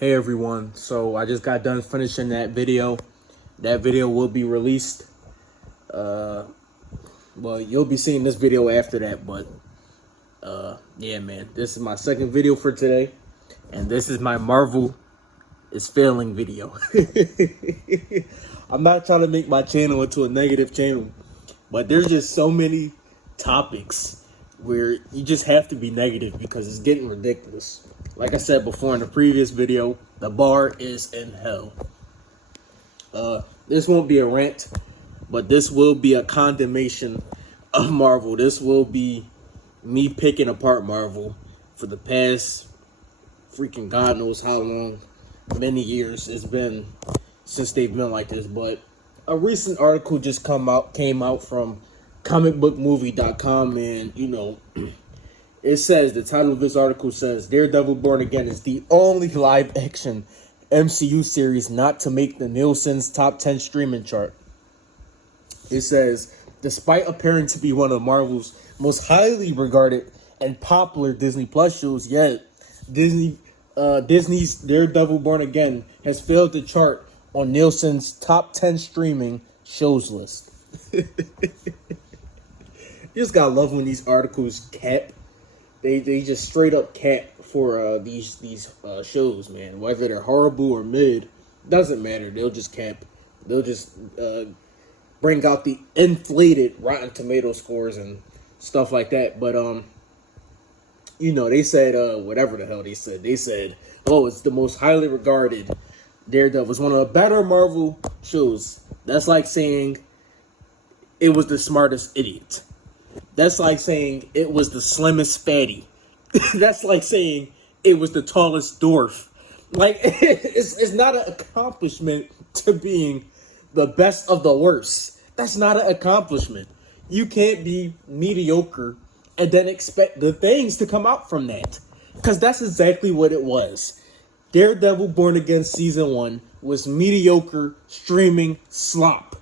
Hey everyone, so I just got done finishing that video. That video will be released. Well, you'll be seeing this video after that, but yeah, man, this is my second video for today, and this is my Marvel is failing video. I'm not trying to make my channel into a negative channel, but there's just so many topics where you just have to be negative because it's getting ridiculous. Like I said before in the previous video, the bar is in hell. This won't be a rant, but this will be a condemnation of Marvel. This will be me picking apart Marvel for the past freaking God knows how long, many years it's been since they've been like this. But a recent article just came out from comicbookmovie.com, and it says, the title of this article says, Daredevil Born Again is the only live-action MCU series not to make the Nielsen's top 10 streaming chart. It says, despite appearing to be one of Marvel's most highly regarded and popular Disney Plus shows, yet Disney's Daredevil Born Again has failed to chart on Nielsen's top 10 streaming shows list. You just gotta love when these articles cap. They just straight up cap for these shows, man. Whether they're horrible or mid, doesn't matter. They'll just cap. They'll just bring out the inflated Rotten Tomato scores and stuff like that. But they said whatever the hell they said. They said, oh, it's the most highly regarded Daredevil. It's one of the better Marvel shows. That's like saying it was the smartest idiot. That's like saying it was the slimmest fatty. That's like saying it was the tallest dwarf. Like, it's not an accomplishment to being the best of the worst. That's not an accomplishment. You can't be mediocre and then expect the things to come out from that. Because that's exactly what it was. Daredevil Born Again Season 1 was mediocre streaming slop.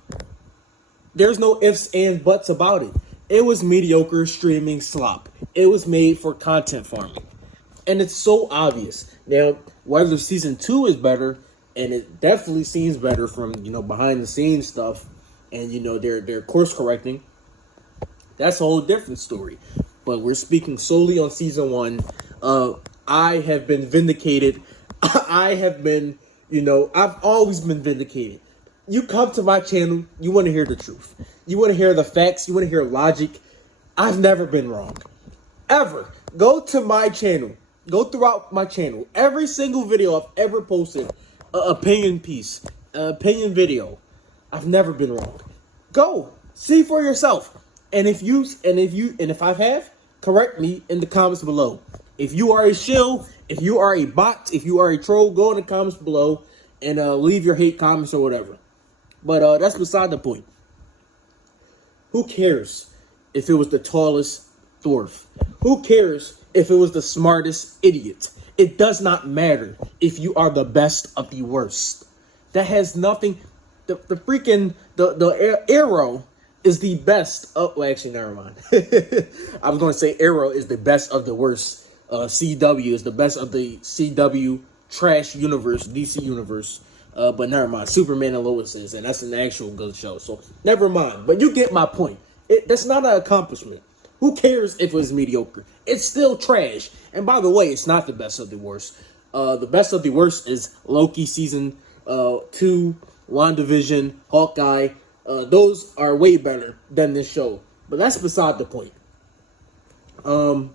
There's no ifs, ands, buts about it. It was mediocre streaming slop. It was made for content farming. And it's so obvious. Now, whether Season 2 is better, and it definitely seems better from, behind the scenes stuff, and, they're course correcting, that's a whole different story. But we're speaking solely on Season 1. I have been vindicated. I have been, I've always been vindicated. You come to my channel, you want to hear the truth. You want to hear the facts. You want to hear logic. I've never been wrong. Ever. Go to my channel. Go throughout my channel. Every single video I've ever posted, opinion piece, opinion video, I've never been wrong. Go. See for yourself. And if I have, correct me in the comments below. If you are a shill, if you are a bot, if you are a troll, go in the comments below and leave your hate comments or whatever. But that's beside the point. Who cares if it was the tallest dwarf? Who cares if it was the smartest idiot? It does not matter if you are the best of the worst. That has nothing. The Arrow is the best of. Well, actually, never mind. I was going to say Arrow is the best of the worst. CW is the best of the CW trash universe, DC universe. But never mind. Superman and Lois is, and that's an actual good show. So never mind. But you get my point. That's not an accomplishment. Who cares if it was mediocre? It's still trash. And by the way, it's not the best of the worst. The best of the worst is Loki season 2, WandaVision, Hawkeye. Those are way better than this show. But that's beside the point. And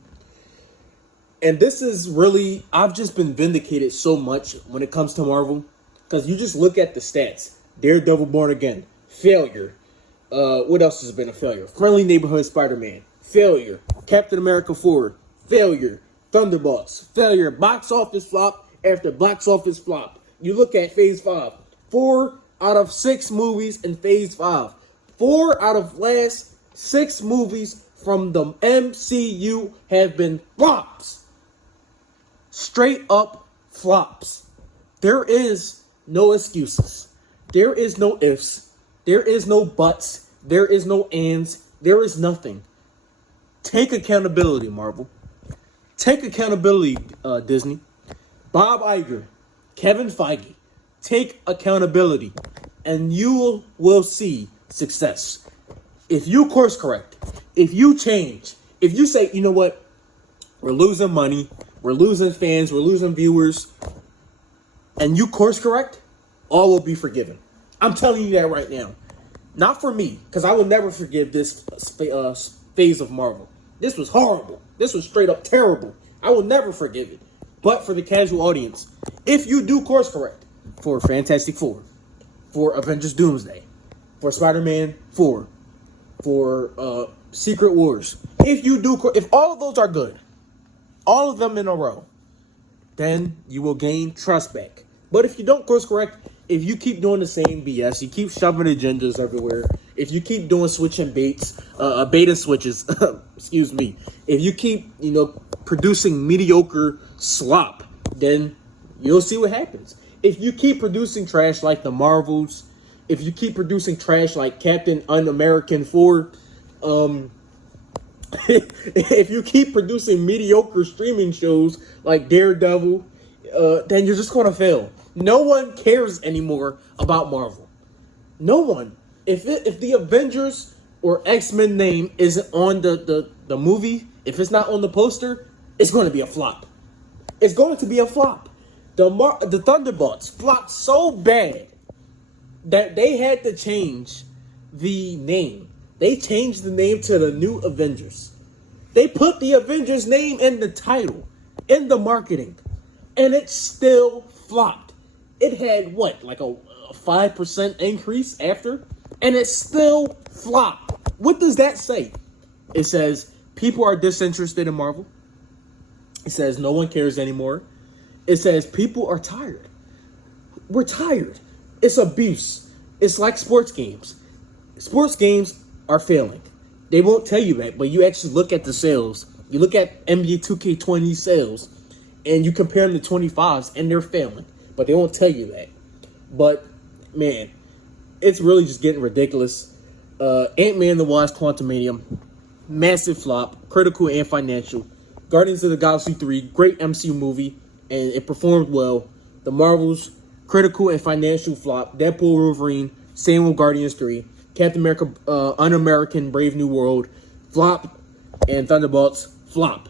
this is really, I've just been vindicated so much when it comes to Marvel. Because you just look at the stats. Daredevil Born Again, failure. What else has been a failure? Friendly Neighborhood Spider-Man, failure. Captain America 4, failure. Thunderbolts, failure. Box office flop after box office flop. You look at Phase 5. 4 out of 6 movies in Phase 5. 4 out of last 6 movies from the MCU have been flops. Straight up flops. There is no excuses. There is no ifs. There is no buts. There is no ands. There is nothing. Take accountability, Marvel. Take accountability, Disney. Bob Iger Kevin Feige, take accountability, and you will see success. If you course correct, if you change, if you say, you know what, we're losing money, we're losing fans, we're losing viewers, and you course correct, all will be forgiven. I'm telling you that right now. Not for me, because I will never forgive this phase of Marvel. This was horrible. This was straight up terrible. I will never forgive it. But for the casual audience, if you do course correct for Fantastic Four, for Avengers Doomsday, for Spider-Man 4, for Secret Wars, if all of those are good, all of them in a row, then you will gain trust back. But if you don't course correct, if you keep doing the same BS, you keep shoving agendas everywhere, if you keep doing switching baits, bait and switches, excuse me, if you keep, producing mediocre slop, then you'll see what happens. If you keep producing trash like the Marvels, if you keep producing trash like Captain Un-American 4, if you keep producing mediocre streaming shows like Daredevil, then you're just going to fail. No one cares anymore about Marvel. No one. If the Avengers or X-Men name isn't on the movie, if it's not on the poster, it's going to be a flop. It's going to be a flop. The Thunderbolts flopped so bad that they had to change the name. They changed the name to the New Avengers. They put the Avengers name in the title, in the marketing, and it still flopped. It had like a 5% increase after, and it still flopped. What does that say? It says people are disinterested in Marvel. It says no one cares anymore. It says people are tired. We're tired. It's abuse. It's like sports games. Sports games are failing. They won't tell you that, but you actually look at the sales. You look at NBA 2K20 sales, and you compare them to 25s, and they're failing. But they won't tell you that. But, man, it's really just getting ridiculous. Ant-Man and the Wasp: Quantumanium, massive flop, critical and financial. Guardians of the Galaxy 3, great MCU movie, and it performed well. The Marvels, critical and financial flop. Deadpool, Wolverine, same with Guardians 3. Captain America, Un-American, Brave New World, flop. And Thunderbolts, flop.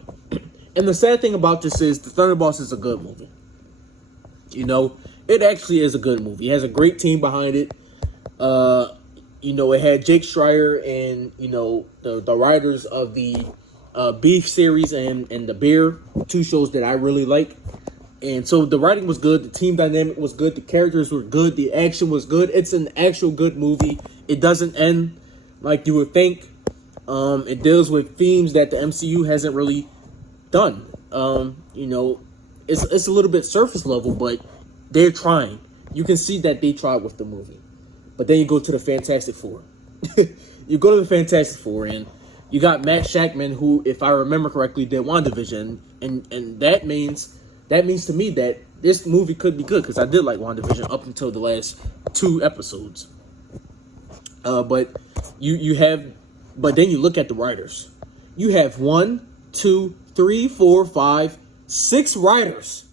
And the sad thing about this is the Thunderbolts is a good movie. It actually is a good movie. It has a great team behind it. It had Jake Schreier and, the writers of the Beef series and the Bear, two shows that I really like. And so the writing was good. The team dynamic was good. The characters were good. The action was good. It's an actual good movie. It doesn't end like you would think. It deals with themes that the MCU hasn't really done. It's a little bit surface level, but they're trying. You can see that they tried with the movie. But then you go to the Fantastic Four. You go to the Fantastic Four, and you got Matt Shakman, who, if I remember correctly, did WandaVision, and that means to me that this movie could be good, because I did like WandaVision up until the last 2 episodes. But then you look at the writers. You have 1, 2, 3, 4, 5, 6 writers.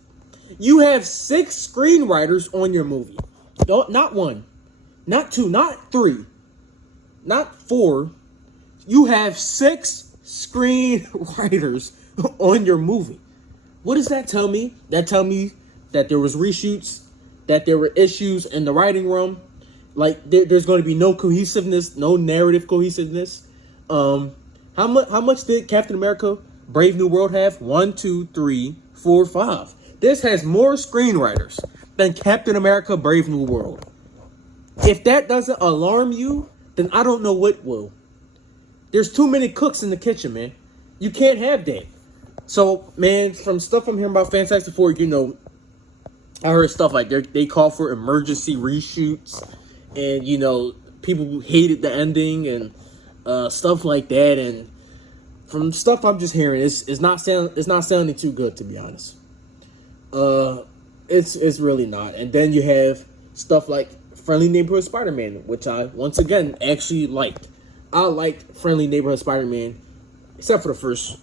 You have 6 screenwriters on your movie. Not 1, not 2, not 3, not 4. You have 6 screenwriters on your movie. What does that tell me? That tell me that there was reshoots, that there were issues in the writing room. Like there's going to be no cohesiveness, no narrative cohesiveness. How much did Captain America: Brave New World have? 1, 2, 3, 4, 5. This has more screenwriters than Captain America: Brave New World. If that doesn't alarm you, then I don't know what will. There's too many cooks in the kitchen, man. You can't have that. So, man, from stuff I'm hearing about Fantastic Four, I heard stuff like they call for emergency reshoots, and people hated the ending and stuff like that. And from stuff I'm just hearing, it's not sounding too good, to be honest. It's really not. And then you have stuff like Friendly Neighborhood Spider-Man, which I once again actually liked. I liked Friendly Neighborhood Spider-Man, except for the first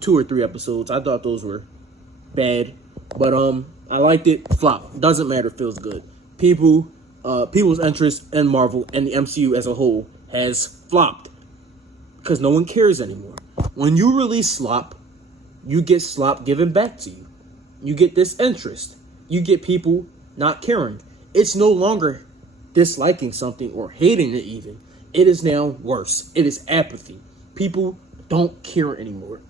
2 or 3 episodes. I thought those were bad. But I liked it. Flop. Doesn't matter. Feels good. People's interest in Marvel and the MCU as a whole has flopped because no one cares anymore. When you release slop, you get slop given back to you. You get disinterest. You get people not caring. It's no longer disliking something or hating it even. It is now worse. It is apathy. People don't care anymore.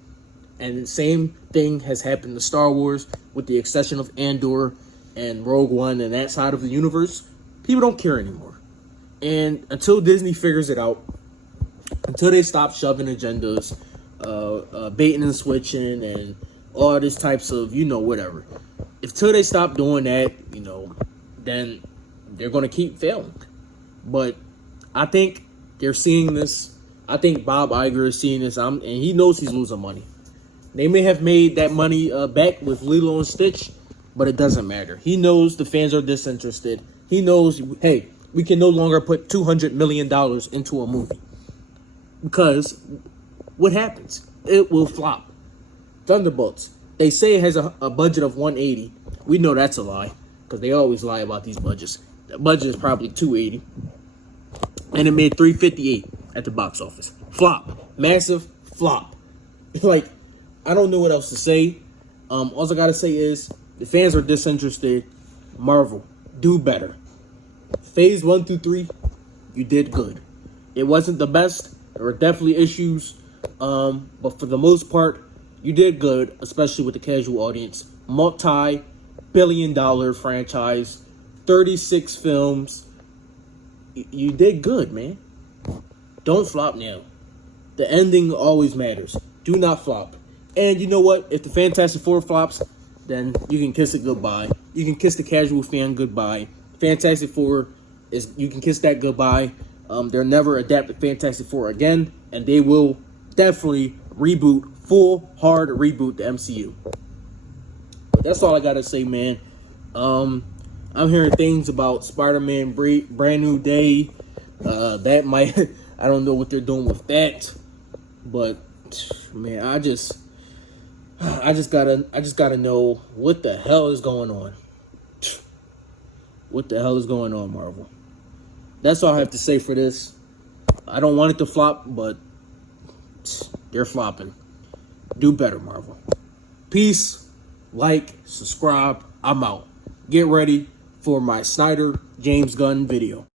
And the same thing has happened to Star Wars with the exception of Andor and Rogue One and that side of the universe. People don't care anymore. And until Disney figures it out, until they stop shoving agendas, baiting and switching and all this types of, whatever. Until they stop doing that, then they're going to keep failing. But I think they're seeing this. I think Bob Iger is seeing this, and he knows he's losing money. They may have made that money back with Lilo and Stitch, but it doesn't matter. He knows the fans are disinterested. He knows, hey, we can no longer put $200 million into a movie. Because what happens? It will flop. Thunderbolts. They say it has a budget of 180. We know that's a lie, because they always lie about these budgets. The budget is probably 280. And it made 358 at the box office. Flop. Massive flop. I don't know what else to say. All I gotta say is the fans are disinterested. Marvel, do better. Phase 1 through 3, you did good. It wasn't the best. There were definitely issues. But for the most part, you did good, especially with the casual audience. Multi-billion-dollar franchise, 36 films. You did good, man. Don't flop now. The ending always matters. Do not flop. And you know what? If the Fantastic Four flops, then you can kiss it goodbye. You can kiss the casual fan goodbye. Fantastic Four you can kiss that goodbye. They'll never adapt the Fantastic Four again, and they will definitely full hard reboot the MCU. But that's all I gotta say, man. I'm hearing things about Spider-Man Brand New Day. That might I don't know what they're doing with that, but man, I just gotta know what the hell is going on. What the hell is going on, Marvel? That's all I have to say for this. I don't want it to flop, but they're flopping. Do better, Marvel. Peace. Like, subscribe. I'm out. Get ready for my Snyder James Gunn video.